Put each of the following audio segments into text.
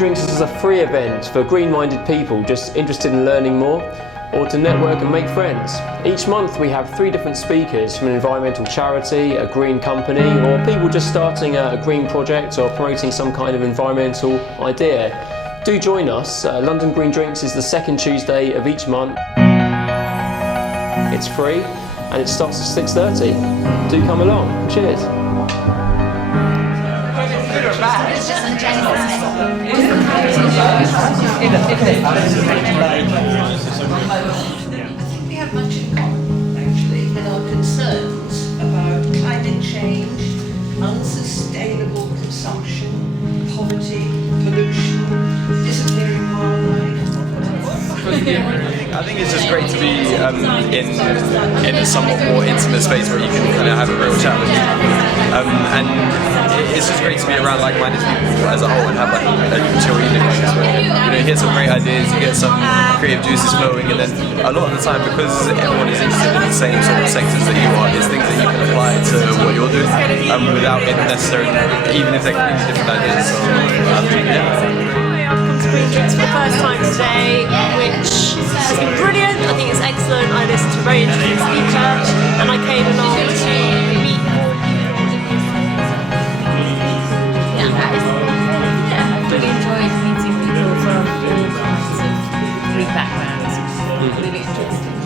Drinks is a free event for green-minded people just interested in learning more, or to network and make friends. Each month we have 3 different speakers from an environmental charity, a green company, or people just starting a green project or promoting some kind of environmental idea. Do join us. London Green Drinks is the 2nd Tuesday of each month. It's free and it starts at 6:30. Do come along. Cheers. It's just a general we have much in common, actually, with our concerns about climate change, unsustainable consumption, poverty, pollution, disappearing wildlife. I think it's just great to be in a somewhat more intimate space where you can kind of have a real chat with people. And it's just great to be around like-minded people as a whole and have like a chill evening like this where you hear some great ideas, you get some creative juices flowing, and then a lot of the time, because everyone is interested in the same sort of sectors that you are, it's things that you can apply to what you're doing without it necessarily, even if they're completely different ideas. So, Green Drinks for the first time today, which has been brilliant. I think it's excellent. I listened to a very interesting speaker, and I came along to meet more people. I've really enjoyed meeting people from all kinds of green backgrounds. Really interesting.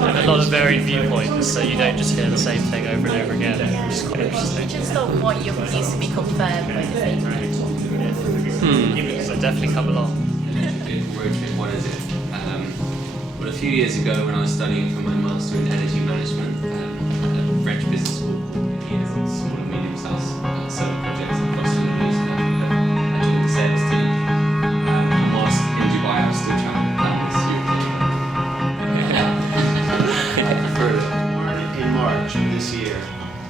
And a lot of varied viewpoints, so you don't just hear the same thing over and over again. It's quite interesting. Just on what you used to be confirmed by the feedback. So definitely come along. Road trip, what is it? Well, a few years ago when I was studying for my Master in Energy Management at a French business school, small and medium-sized solar projects across the Middle East, I joined the sales team. And whilst in Dubai, I was still trying to plan this In March of this year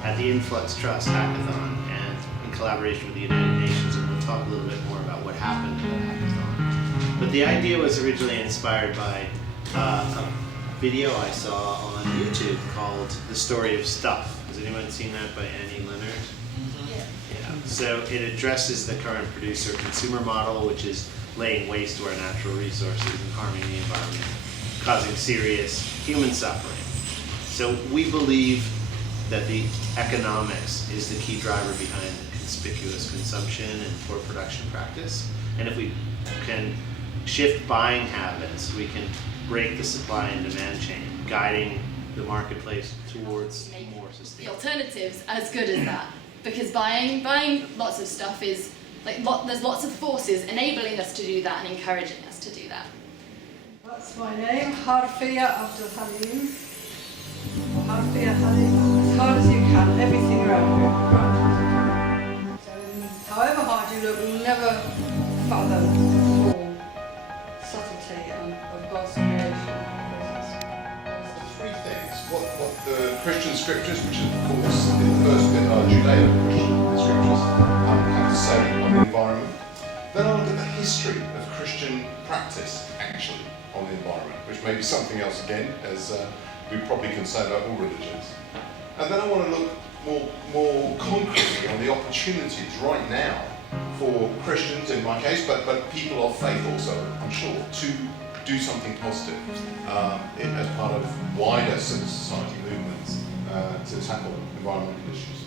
at the Influx Trust Hackathon and in collaboration with the United Nations, and we'll talk a little bit more about what happened at the hackathon. But the idea was originally inspired by a video I saw on YouTube called The Story of Stuff. Has anyone seen that by Annie Leonard? Yeah. So it addresses the current producer-consumer model, which is laying waste to our natural resources and harming the environment, causing serious human suffering. So we believe that the economics is the key driver behind conspicuous consumption and poor production practice. And if we can shift buying habits, we can break the supply and demand chain, guiding the marketplace towards more sustainable. The alternative's as good as that, because buying lots of stuff is like there's lots of forces enabling us to do that and encouraging us to do that. That's my name, Harfiyah after Haleem. Harfiyah Haleem. As hard as you can, everything around you. Right. So, however hard you look, you'll never fathom the full subtlety of God's creation. Three things. What the Christian scriptures, which of course in the first bit are Judeo-Christian scriptures, have to say on the environment. Then I'll look at the history of Christian practice actually on the environment, which may be something else again, as we probably can say about all religions. And then I want to look more concretely on the opportunities right now for Christians in my case, but people of faith also, I'm sure, to do something positive as part of wider civil society movements to tackle environmental issues.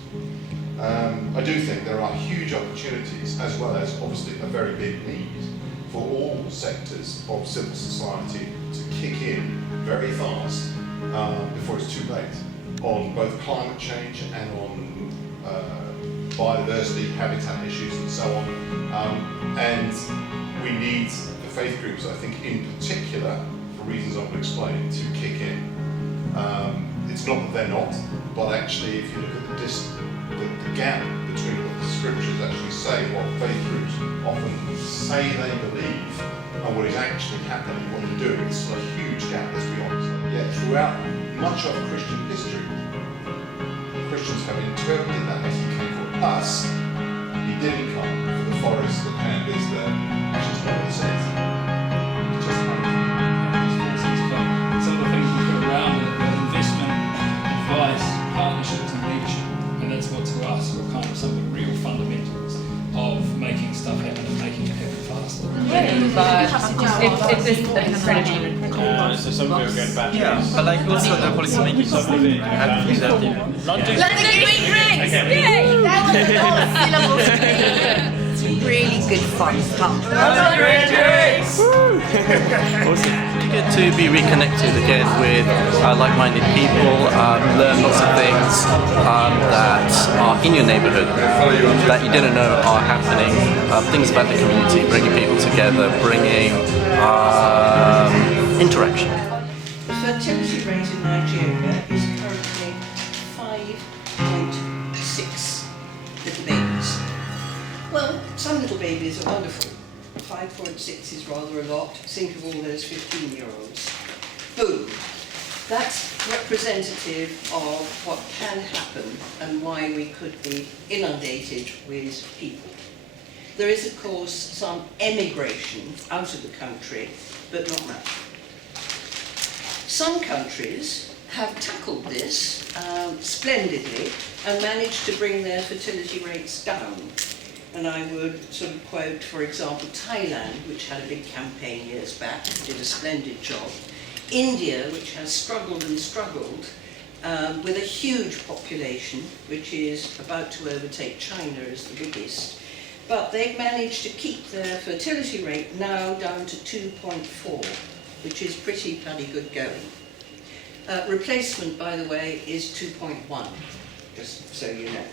I do think there are huge opportunities, as well as obviously a very big need for all sectors of civil society to kick in very fast before it's too late on both climate change and on biodiversity, habitat issues and so on. And we need the faith groups, I think, in particular, for reasons I will explain, to kick in. It's not that they're not, but actually if you look at the gap between what the scriptures actually say, what faith groups often say they believe, and what is actually happening, what they're doing, it's a huge gap, let's be honest. Yet throughout much of Christian history, Christians have interpreted that as he came for us. He didn't come for the forest, the pandas, which is not what it says. He just came. Some of the things we put around it, investment, advice, partnerships and leadership, and that's what to us are kind of some of the real fundamentals of making stuff happen and making but if this really so some people are going back. Yeah, but like also the policymakers have used that. London. Let the green drinks! Yay! That was a lot of syllables. It's really good fun. London green drinks! Awesome. It's good to be reconnected again with like-minded people, learn lots of things that are in your neighbourhood that you didn't know are happening, things about the community, bringing people together, bringing interaction. The fertility rate in Nigeria is currently 5.6 little babies. Well, some little babies are wonderful. 5.6 is rather a lot. Think of all those 15-year-olds. Boom. That's representative of what can happen and why we could be inundated with people. There is, of course, some emigration out of the country, but not much. Some countries have tackled this splendidly and managed to bring their fertility rates down. And I would sort of quote, for example, Thailand, which had a big campaign years back, did a splendid job. India, which has struggled and struggled with a huge population, which is about to overtake China as the biggest. But they've managed to keep their fertility rate now down to 2.4, which is pretty bloody good going. Replacement, by the way, is 2.1, just so you know.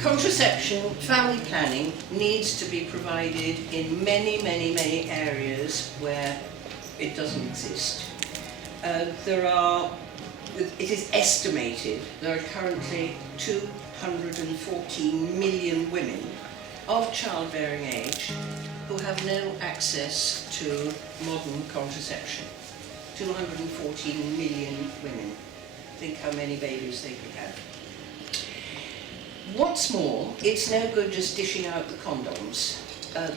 Contraception, family planning needs to be provided in many, many, many areas where it doesn't exist. It is estimated there are currently 214 million women of childbearing age who have no access to modern contraception. 214 million women. Think how many babies they could have. What's more, it's no good just dishing out the condoms.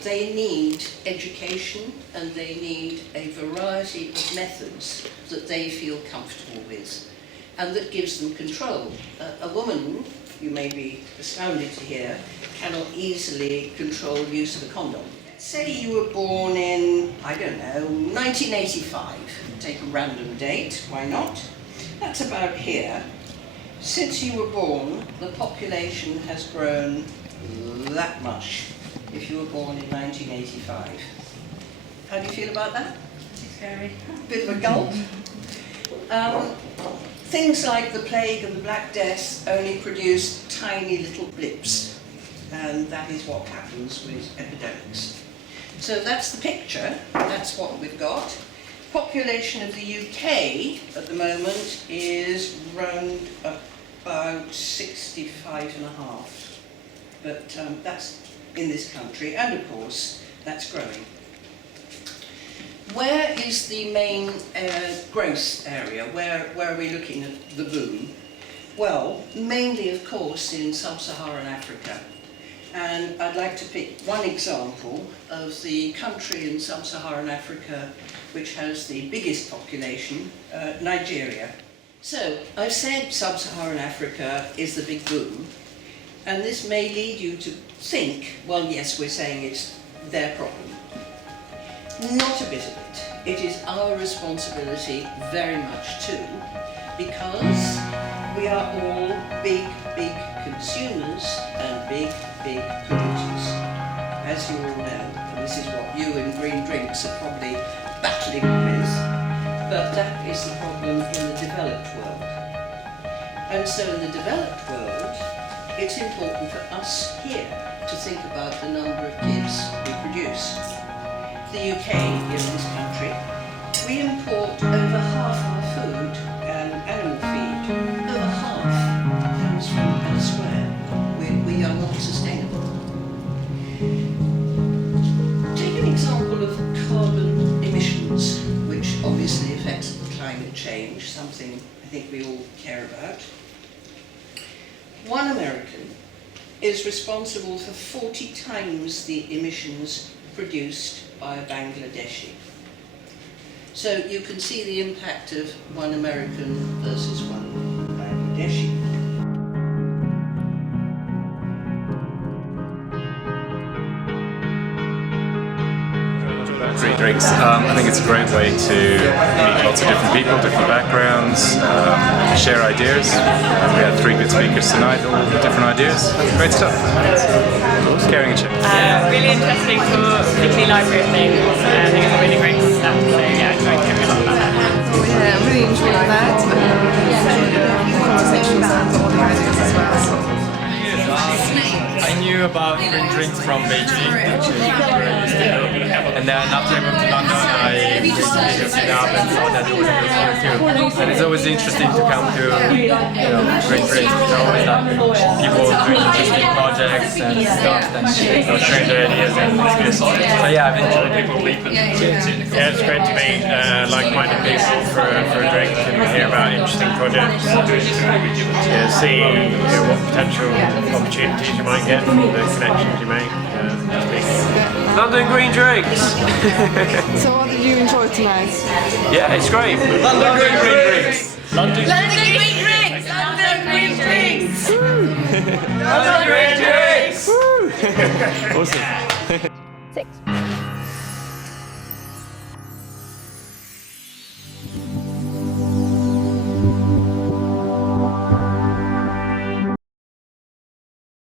They need education and they need a variety of methods that they feel comfortable with and that gives them control. A woman, you may be astounded to hear, cannot easily control use of a condom. Say you were born in, I don't know, 1985. Take a random date, why not? That's about here. Since you were born, the population has grown that much, if you were born in 1985. How do you feel about that? Scary. Bit of a gulp. Things like the plague and the Black Death only produce tiny little blips, and that is what happens with epidemics. So that's the picture, that's what we've got. Population of the UK at the moment is round about 65.5, but that's in this country, and of course that's growing. Where is the main growth area? Where are we looking at the boom? Well, mainly of course in sub-Saharan Africa. And I'd like to pick one example of the country in sub-Saharan Africa which has the biggest population, Nigeria. So, I've said sub-Saharan Africa is the big boom, and this may lead you to think, well yes, we're saying it's their problem. Not a bit of it. It is our responsibility very much too, because we are all big, big consumers and big, big polluters, as you all know. And this is what you in Green Drinks are probably battling with, but that is the problem in the developed world. And so in the developed world, it's important for us here to think about the number of kids we produce. The UK, here in this country, we import over half our food and animal feed. Over half comes from elsewhere. We are not sustainable. Take an example of carbon emissions, which obviously affects climate change, something I think we all care about. One American is responsible for 40 times the emissions produced by a Bangladeshi. So you can see the impact of one American versus one Bangladeshi. green drinks. I think it's a great way to meet lots of different people, different backgrounds, share ideas. We had 3 good speakers tonight, all with different ideas. Great stuff. Caring and sharing. Really interesting for particularly library things. I think it's a really great concept. So yeah, it's great to hear a lot about that. Yeah, I really enjoyed that. Conversations and all the ideas as well. I knew about green drinks from Beijing, and then after I moved to London, I looked it up and saw that it was a good one too. And it's always interesting to come to green drinks. It's always that people doing interesting projects and stuff and sharing their ideas, and it's good. So yeah, I've enjoyed people leaving. Yeah, it's great to meet like-minded people for a drink and hear about interesting projects. See what potential opportunities you might get from the connections you make. London green drinks! So what did you enjoy tonight? Yeah, it's great. London green drinks! London green drinks! London green drinks! London green drinks! Awesome. 6.